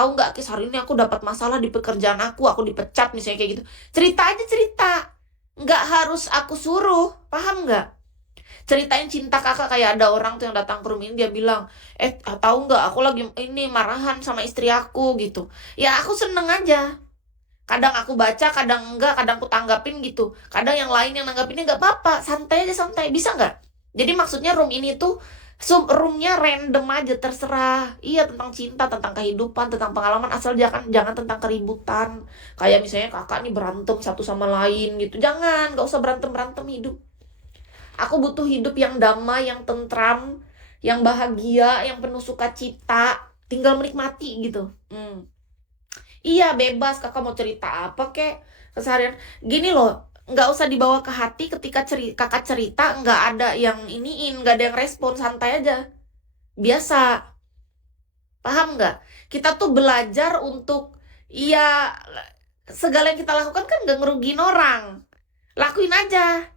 tahu nggak Kis, hari ini aku dapat masalah di pekerjaan aku dipecat misalnya kayak gitu. Cerita aja cerita. Nggak harus aku suruh, paham nggak? Ceritain cinta kakak, kayak ada orang tuh yang datang ke rumah ini, dia bilang, tahu nggak aku lagi ini marahan sama istri aku gitu. Ya aku seneng aja. Kadang aku baca, kadang enggak, kadang aku tanggapin gitu. Kadang yang lain yang nanggapinnya nggak apa-apa, santai aja santai, bisa nggak? Jadi maksudnya room ini tuh sub roomnya random aja, terserah. Iya, tentang cinta, tentang kehidupan, tentang pengalaman, asal jangan jangan tentang keributan. Kayak misalnya kakak nih berantem satu sama lain gitu. Jangan, nggak usah berantem berantem hidup. Aku butuh hidup yang damai, yang tentram, yang bahagia, yang penuh sukacita. Tinggal menikmati gitu. Iya, bebas kakak mau cerita apa kek keseharian. Gini loh, nggak usah dibawa ke hati ketika kakak cerita, nggak ada yang iniin, nggak ada yang respon, santai aja. Biasa, paham nggak? Kita tuh belajar untuk, iya, segala yang kita lakukan kan nggak ngerugiin orang. Lakuin aja.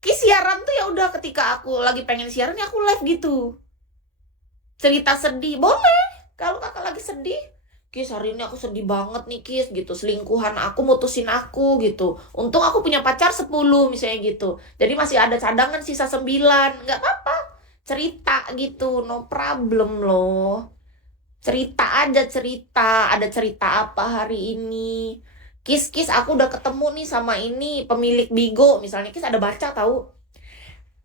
Siaran tuh ya udah, ketika aku lagi pengen siaran ya aku live gitu. Cerita sedih, boleh. Kalau kakak lagi sedih, Kis hari ini aku sedih banget nih Kis gitu, selingkuhan aku mutusin aku gitu, untung aku punya pacar 10 misalnya gitu, jadi masih ada cadangan sisa 9, nggak apa-apa, cerita gitu, no problem loh. Cerita aja, cerita, ada cerita apa hari ini, Kis aku udah ketemu nih sama ini pemilik Bigo misalnya, Kis ada baca tahu.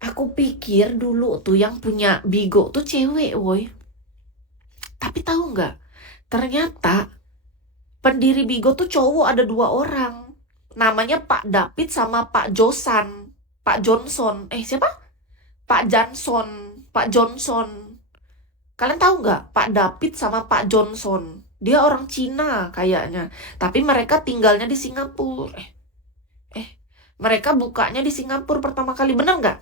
Aku pikir dulu tuh yang punya Bigo tuh cewek woi, tapi tahu nggak, ternyata pendiri Bigo tuh cowok, ada 2 orang. Namanya Pak David sama Pak Josan. Pak Johnson. Siapa? Pak Johnson. Pak Johnson. Kalian tahu nggak? Pak David sama Pak Johnson. Dia orang Cina kayaknya. Tapi mereka tinggalnya di Singapura. Mereka bukanya di Singapura pertama kali. Bener nggak?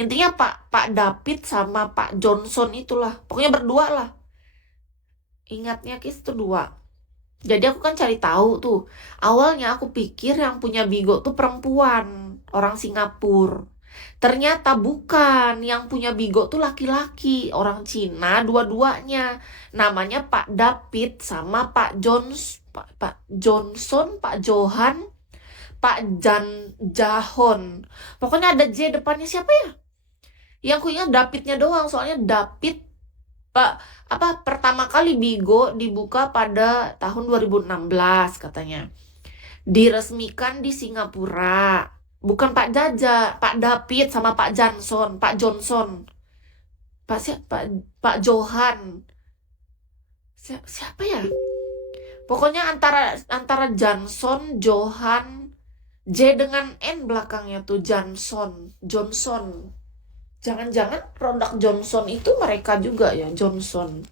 Intinya Pak David sama Pak Johnson itulah. Pokoknya berdua lah. Ingatnya Kis tuh 2. Jadi aku kan cari tahu tuh. Awalnya aku pikir yang punya Bigo tuh perempuan, orang Singapura. Ternyata bukan, yang punya Bigo tuh laki-laki, orang Cina dua-duanya. Namanya Pak David sama Pak Pak Johnson, Pak Johan, Pak Jahon. Pokoknya ada J depannya, siapa ya? Yang aku ingat Davidnya doang, soalnya David Pak pertama kali Bigo dibuka pada tahun 2016 katanya. Diresmikan di Singapura. Bukan Pak Jaja, Pak David sama Pak Johnson, Pak Johnson. Pak siapa? Pak Johan. Siapa ya? Pokoknya antara antara Johnson, Johan, J dengan N belakangnya tuh Johnson, Johnson. Jangan-jangan produk Johnson itu mereka juga ya, Johnson.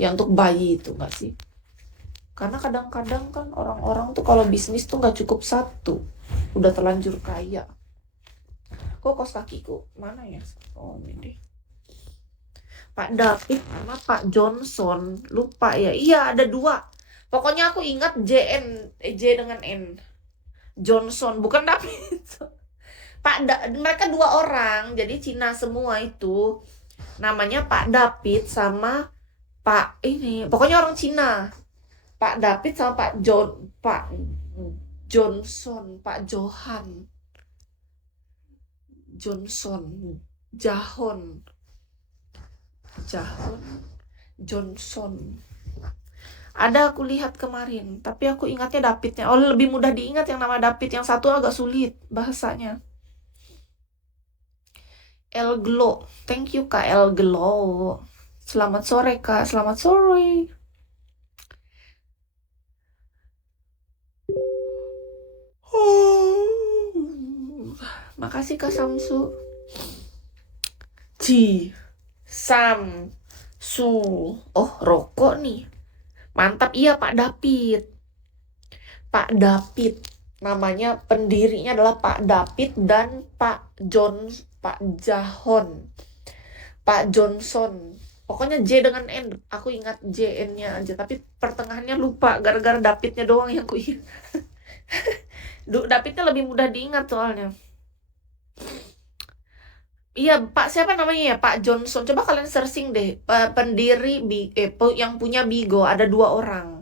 Yang untuk bayi itu nggak sih? Karena kadang-kadang kan orang-orang tuh kalau bisnis tuh nggak cukup satu. Udah terlanjur kaya. Kok kos kakiku? Mana ya? Oh ini deh. Pak David sama Pak Johnson. Lupa ya. Iya ada 2. Pokoknya aku ingat J dengan N. Johnson, bukan David. Mereka 2 orang. Jadi Cina semua itu. Namanya Pak David sama Pak ini. Pokoknya orang Cina. Pak David sama Pak Johnson, Pak Johan, Johnson, Jahon, Johnson. Ada aku lihat kemarin, tapi aku ingatnya Davidnya. Oh, lebih mudah diingat yang nama David, yang satu agak sulit bahasanya. El Glow, thank you Kak El Glow. Selamat sore Kak, selamat sore. Makasih Kak Samsu. Samsu. Oh, rokok nih. Mantap, iya Pak David. Pak David. Namanya pendirinya adalah Pak David dan Pak Jahon. Pak Johnson. Pokoknya J dengan N. Aku ingat J N-nya aja, tapi pertengahannya lupa gara-gara Davidnya doang yang ku ingat. Davidnya lebih mudah diingat soalnya. Iya, Pak siapa namanya ya? Pak Johnson. Coba kalian searching deh. Pendiri yang punya Bigo ada 2 orang.